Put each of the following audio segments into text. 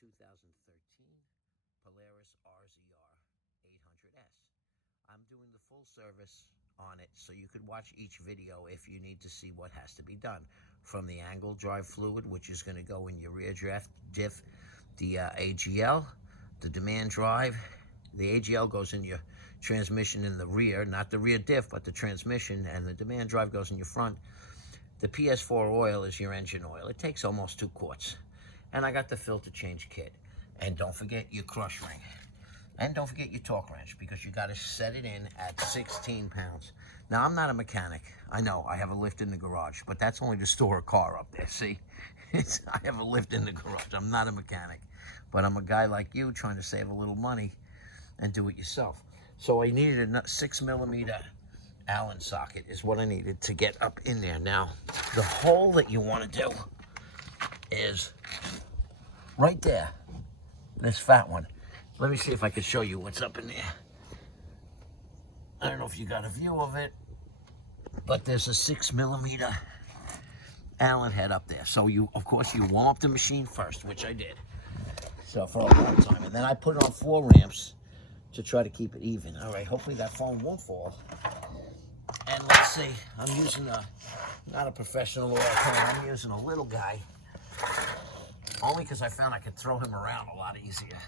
2013 Polaris RZR 800S. I'm doing the full service on it, so you could watch each video if you need to see what has to be done. From the angle drive fluid, which is going to go in your rear diff, the AGL, the demand drive. The AGL goes in your transmission in the rear, not the rear diff, but the transmission, and the demand drive goes in your front. The PS4 oil is your engine oil. It takes almost 2 quarts. And I got the filter change kit. And don't forget your crush ring. And don't forget your torque wrench, because you got to set it in at 16 pounds. Now, I'm not a mechanic. I know, I have a lift in the garage, but that's only to store a car up there, see? I have a lift in the garage. I'm not a mechanic. But I'm a guy like you trying to save a little money and do it yourself. So I needed a 6mm Allen socket is what I needed to get up in there. Now, the hole that you want to do is right there, this fat one. Let me see if I can show you what's up in there. I don't know if you got a view of it, but there's a 6mm Allen head up there. So you, of course, you warm up the machine first, which I did. So for a long time, and then I put it on 4 ramps to try to keep it even. All right, hopefully that phone won't fall. And let's see, I'm using not a professional oil pan, I'm using a little guy. Only because I found I could throw him around a lot easier.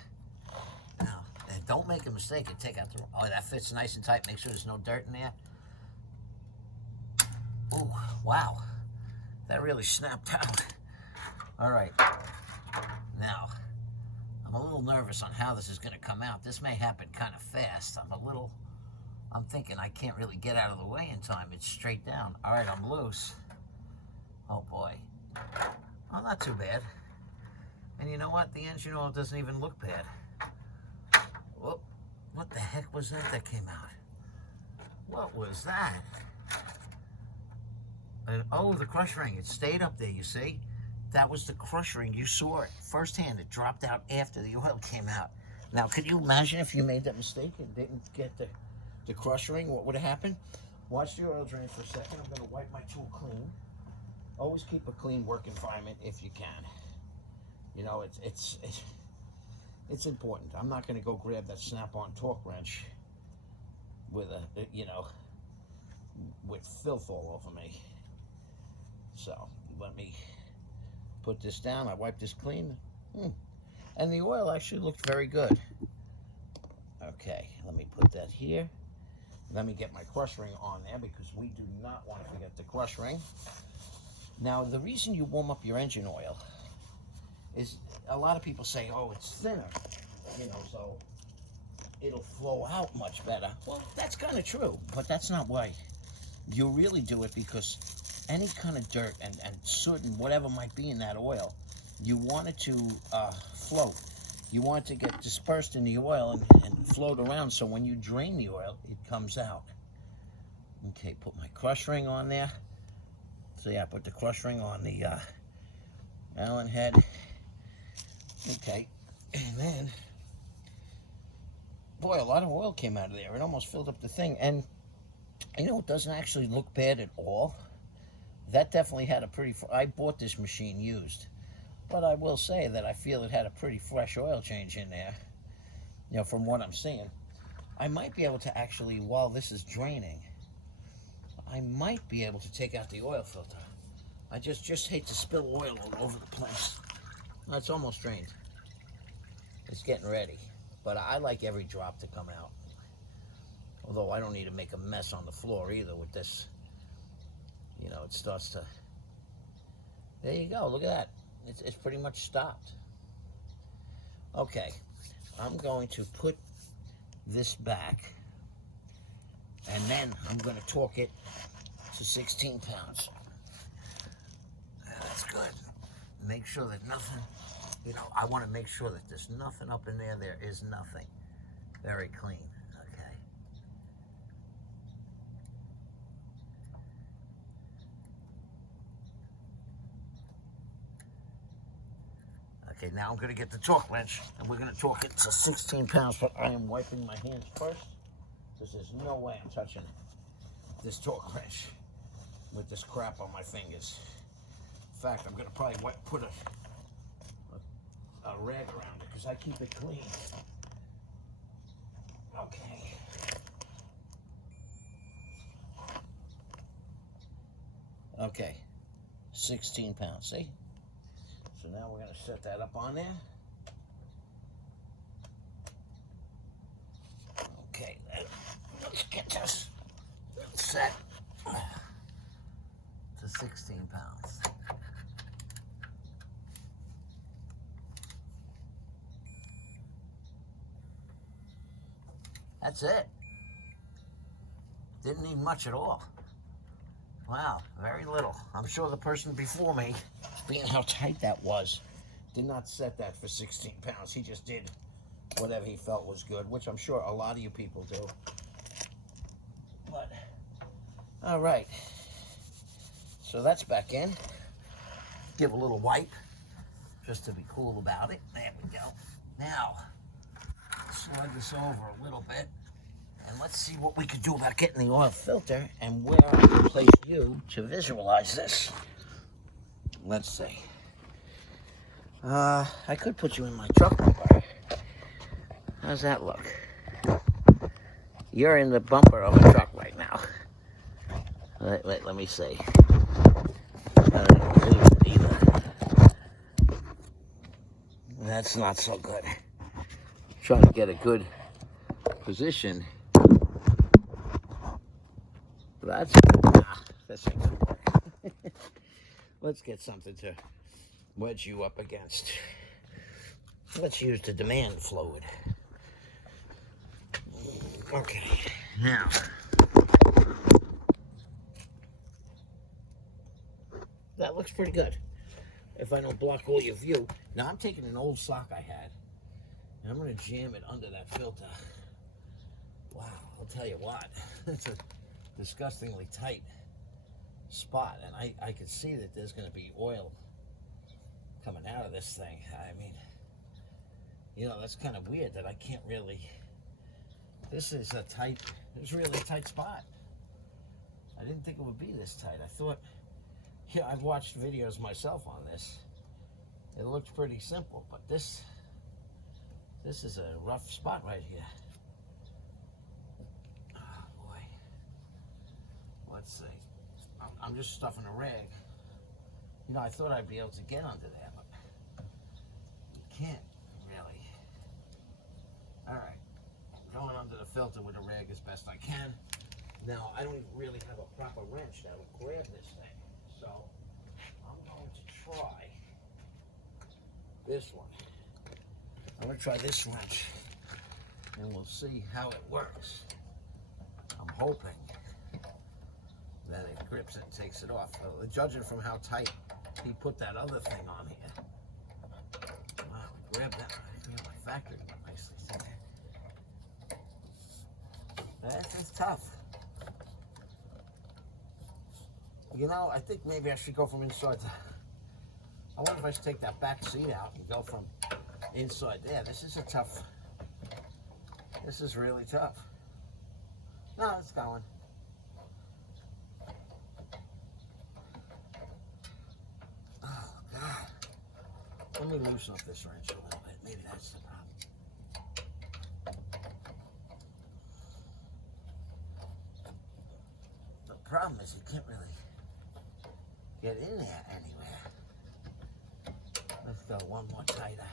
Now, and don't make a mistake and take out the, oh, that fits nice and tight. Make sure there's no dirt in there. Ooh, wow. That really snapped out. All right. Now, I'm a little nervous on how this is going to come out. This may happen kind of fast. I'm thinking I can't really get out of the way in time. It's straight down. All right, I'm loose. Oh, boy. Well, not too bad. And you know what? The engine oil doesn't even look bad. Whoop. What the heck was that came out? What was that? Oh, the crush ring. It stayed up there, you see? That was the crush ring. You saw it firsthand. It dropped out after the oil came out. Now, could you imagine if you made that mistake and didn't get the crush ring? What would have happened? Watch the oil drain for a second. I'm going to wipe my tool clean. Always keep a clean work environment if you can. You know, it's important. I'm not going to go grab that snap-on torque wrench with with filth all over me. So let me put this down. I wiped this clean. And the oil actually looked very good. Okay, let me put that here. Let me get my crush ring on there, because we do not want to forget the crush ring. Now, the reason you warm up your engine oil is a lot of people say, oh, it's thinner, so it'll flow out much better. Well, that's kind of true, but that's not why. You really do it because any kind of dirt and soot and whatever might be in that oil, you want it to float. You want it to get dispersed in the oil and float around, so when you drain the oil, it comes out. Okay, put my crush ring on there. So yeah, put the crush ring on the Allen head. Okay, and then, boy, a lot of oil came out of there. It almost filled up the thing. And, it doesn't actually look bad at all. That definitely had a pretty, I bought this machine used. But I will say that I feel it had a pretty fresh oil change in there, from what I'm seeing. I might be able to actually, while this is draining, I might be able to take out the oil filter. I just hate to spill oil all over the place. Well, it's almost drained. It's getting ready. But I like every drop to come out. Although I don't need to make a mess on the floor either with this. It starts to... There you go, look at that. It's pretty much stopped. Okay, I'm going to put this back, and then I'm going to torque it to 16 pounds. That's good. Make sure that nothing, I want to make sure that there's nothing up in there. There is nothing. Very clean, okay. Okay, now I'm going to get the torque wrench, and we're going to torque it to 16 pounds, but I am wiping my hands first, because there's no way I'm touching this torque wrench with this crap on my fingers. In fact, I'm going to probably put a rag around because I keep it clean. Okay. Okay, 16 pounds, see? So now we're gonna set that up on there. Okay, let's get this set to 16 pounds. That's it. Didn't need much at all. Wow, very little. I'm sure the person before me, being how tight that was, did not set that for 16 pounds. He just did whatever he felt was good, which I'm sure a lot of you people do. But, all right. So that's back in. Give a little wipe, just to be cool about it. There we go. Now, slide this over a little bit. And let's see what we can do about getting the oil filter and where I can place you to visualize this. Let's see. I could put you in my truck bumper. How's that look? You're in the bumper of a truck right now. Let me see. I don't lose it either. That's not so good. Trying to get a good position. That's ain't gonna work. Let's get something to wedge you up against. Let's use the demand fluid. Okay, now. That looks pretty good. If I don't block all your view. Now I'm taking an old sock I had, and I'm gonna jam it under that filter. Wow, I'll tell you what, it's a disgustingly tight spot, and I can see that there's going to be oil coming out of this thing. I mean, you know, that's kind of weird that I can't really, this is really a tight spot. I didn't think it would be this tight. I thought, yeah, I've watched videos myself on this. It looks pretty simple, but this is a rough spot right here. Let's see. I'm just stuffing a rag. You know, I thought I'd be able to get under there, but you can't really. All right, I'm going under the filter with a rag as best I can. Now, I don't really have a proper wrench that will grab this thing, so I'm going to try this one. I'm going to try this wrench, and we'll see how it works. I'm hoping that it grips it and takes it off. Judging from how tight he put that other thing on here. Wow, grab that. My factory one nicely. That's tough. You know, I think maybe I should go from inside to... I wonder if I should take that back seat out and go from inside there. This is a tough... This is really tough. No, it's going. Let me loosen up this wrench a little bit. Maybe that's the problem. The problem is you can't really get in there anywhere. Let's go one more tighter.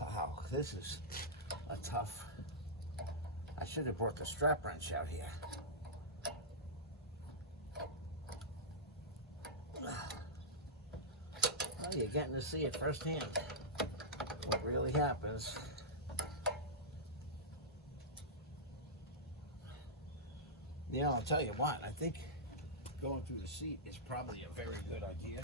Wow, this is a tough. I should have brought the strap wrench out here. Well, you're getting to see it firsthand. What really happens. You know, I'll tell you what, I think going through the seat is probably a very good idea.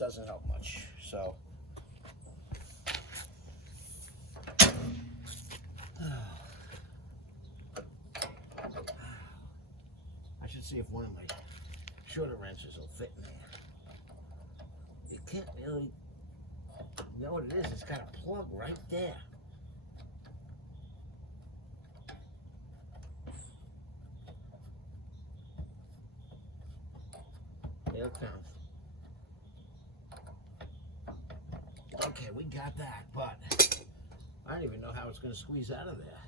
doesn't help much. So I should see if one of my shorter wrenches will fit in there. You can't really, you know what it is? It's got a plug right there. Here it comes. Okay, we got that, but I don't even know how it's going to squeeze out of there.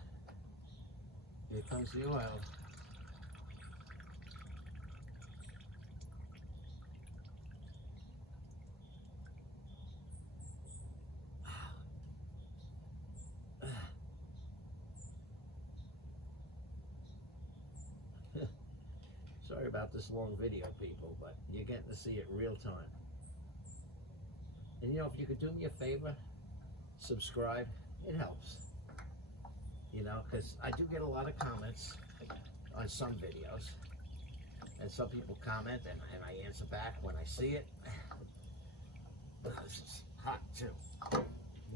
Here comes the oil. Sorry about this long video, people, but you're getting to see it real time. And you know, if you could do me a favor, subscribe, it helps. You know, because I do get a lot of comments on some videos. And some people comment and I answer back when I see it. Oh, this is hot too.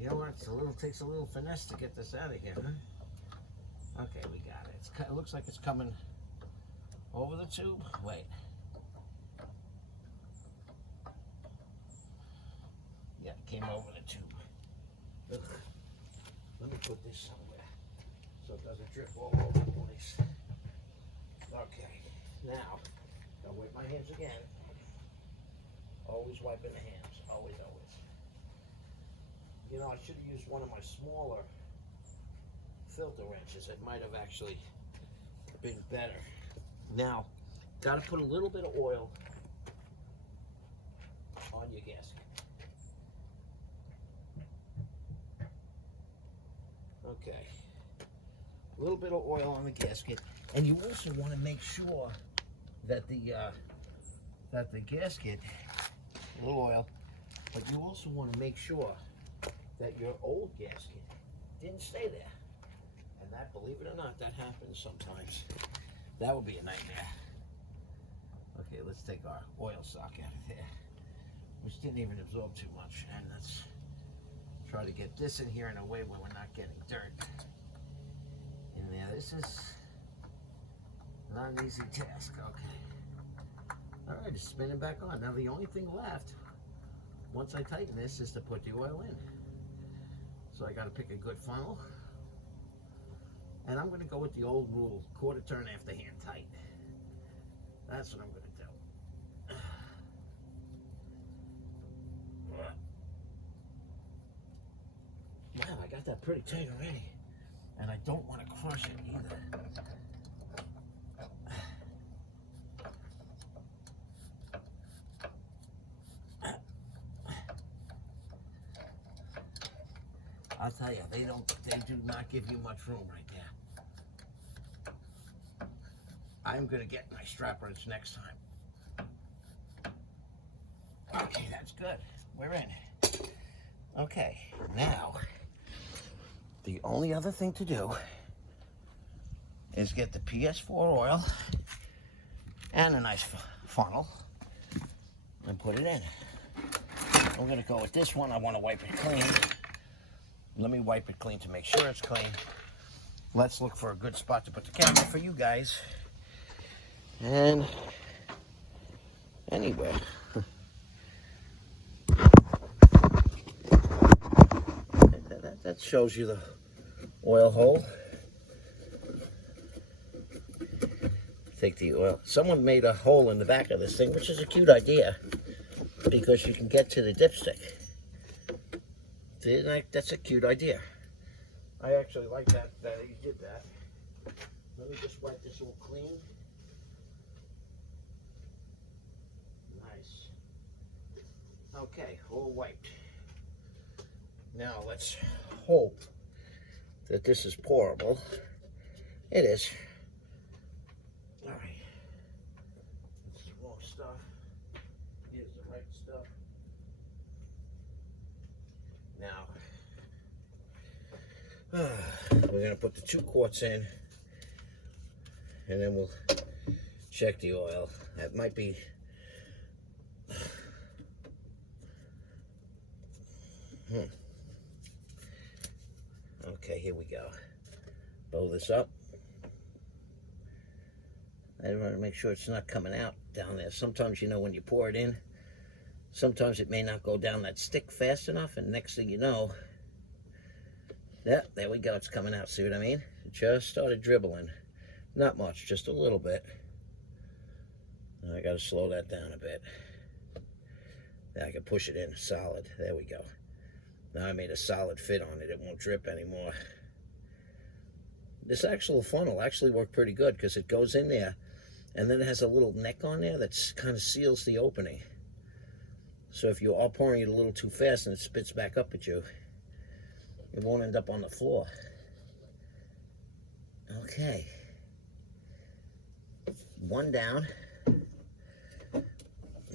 You know what? It takes a little finesse to get this out of here, huh? Okay, we got it. It looks like it's coming over the tube. Wait. Yeah, it came over the tube. Ugh. Let me put this somewhere so it doesn't drip all over the place. Okay, now, I'll wipe my hands again. Always wiping the hands, always, always. You know, I should have used one of my smaller filter wrenches. It might have actually been better. Now, got to put a little bit of oil on your gasket. Okay, a little bit of oil on the gasket, and you also want to make sure that the gasket, a little oil, but you also want to make sure that your old gasket didn't stay there. And that, believe it or not, that happens sometimes. That would be a nightmare. Okay, let's take our oil sock out of there, which didn't even absorb too much. And let's try to get this in here in a way where we're not getting dirt in there. This is not an easy task. Okay. All right, it's spinning back on. Now the only thing left, once I tighten this, is to put the oil in. So I got to pick a good funnel. And I'm going to go with the old rule, quarter turn after hand tight. That's what I'm going to do. Wow, I got that pretty tight already. And I don't want to crush it either. I'll tell you, they do not give you much room right there. I'm gonna get my strap wrench next time. Okay, that's good. We're in. Okay, now, the only other thing to do is get the PS4 oil and a nice funnel and put it in. I'm gonna go with this one. I wanna wipe it clean. Let me wipe it clean to make sure it's clean. Let's look for a good spot to put the camera for you guys. And anywhere. That shows you the oil hole. Take the oil. Someone made a hole in the back of this thing, which is a cute idea because you can get to the dipstick. That's a cute idea. I actually like that he did that. Let me just wipe this all clean. Nice. Okay, all wiped. Now let's hope that this is pourable. It is. All right. It's the wrong stuff. Here's the right stuff. Now, we're going to put the 2 quarts in, and then we'll check the oil. That might be Okay, here we go. Bow this up. I want to make sure it's not coming out down there. Sometimes, you know, when you pour it in, sometimes it may not go down that stick fast enough, and next thing you know, yeah, there we go, it's coming out. See what I mean? It just started dribbling. Not much, just a little bit. I got to slow that down a bit. Now I can push it in solid. There we go. Now I made a solid fit on it. It won't drip anymore. This actual funnel actually worked pretty good because it goes in there and then it has a little neck on there that kind of seals the opening. So if you are pouring it a little too fast and it spits back up at you, it won't end up on the floor. Okay. One down.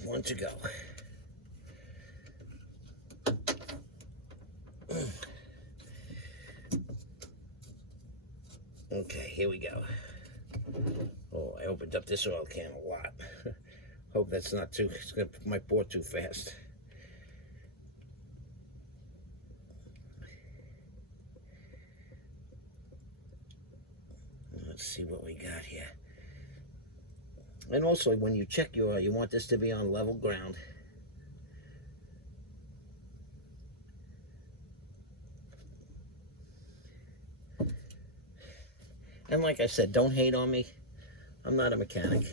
One to go. Okay, here we go. Oh, I opened up this oil can a lot. Hope that's not too, might pour too fast. Let's see what we got here. And also, when you check your oil, you want this to be on level ground. And like I said, don't hate on me. I'm not a mechanic.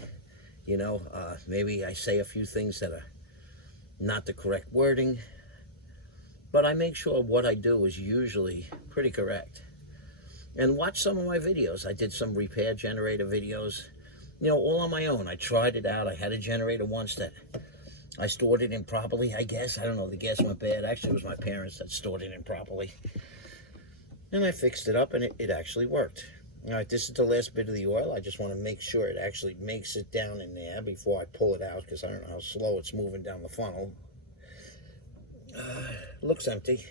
You know, maybe I say a few things that are not the correct wording, but I make sure what I do is usually pretty correct. And watch some of my videos. I did some repair generator videos, you know, all on my own. I tried it out. I had a generator once that I stored it improperly, I guess. I don't know, the gas went bad. Actually, it was my parents that stored it improperly. And I fixed it up, and it actually worked. All right, this is the last bit of the oil. I just want to make sure it actually makes it down in there before I pull it out, because I don't know how slow it's moving down the funnel. Looks empty.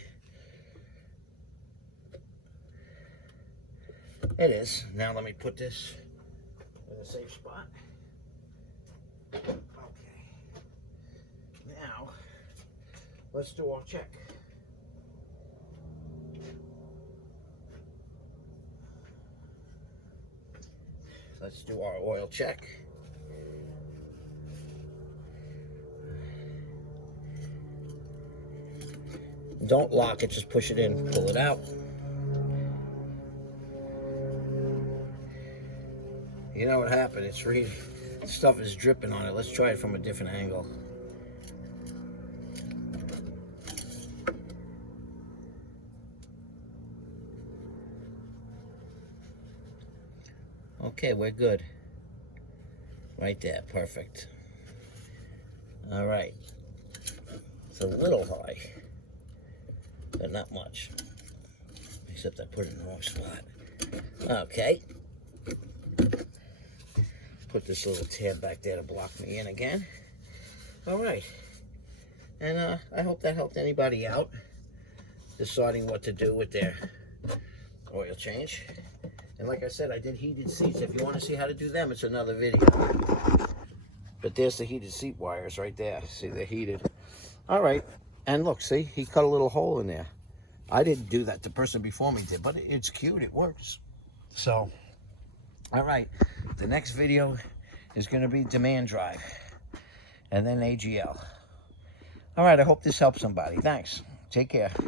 It is. Now let me put this in a safe spot. Okay. Now, let's do our check. Let's do our oil check. Don't lock it, just push it in, pull it out. You know what happened? It's really, stuff is dripping on it. Let's try it from a different angle. Okay, we're good. Right there, perfect. All right. It's a little high, but not much. Except I put it in the wrong spot. Okay. Put this little tab back there to block me in again. All right. And I hope that helped anybody out deciding what to do with their oil change. And like I said, I did heated seats. If you want to see how to do them, it's another video. But there's the heated seat wires right there. See, they're heated. All right. And look, see, he cut a little hole in there. I didn't do that. The person before me did. But it's cute. It works. So, all right. The next video is going to be demand drive. And then AGL. All right. I hope this helps somebody. Thanks. Take care.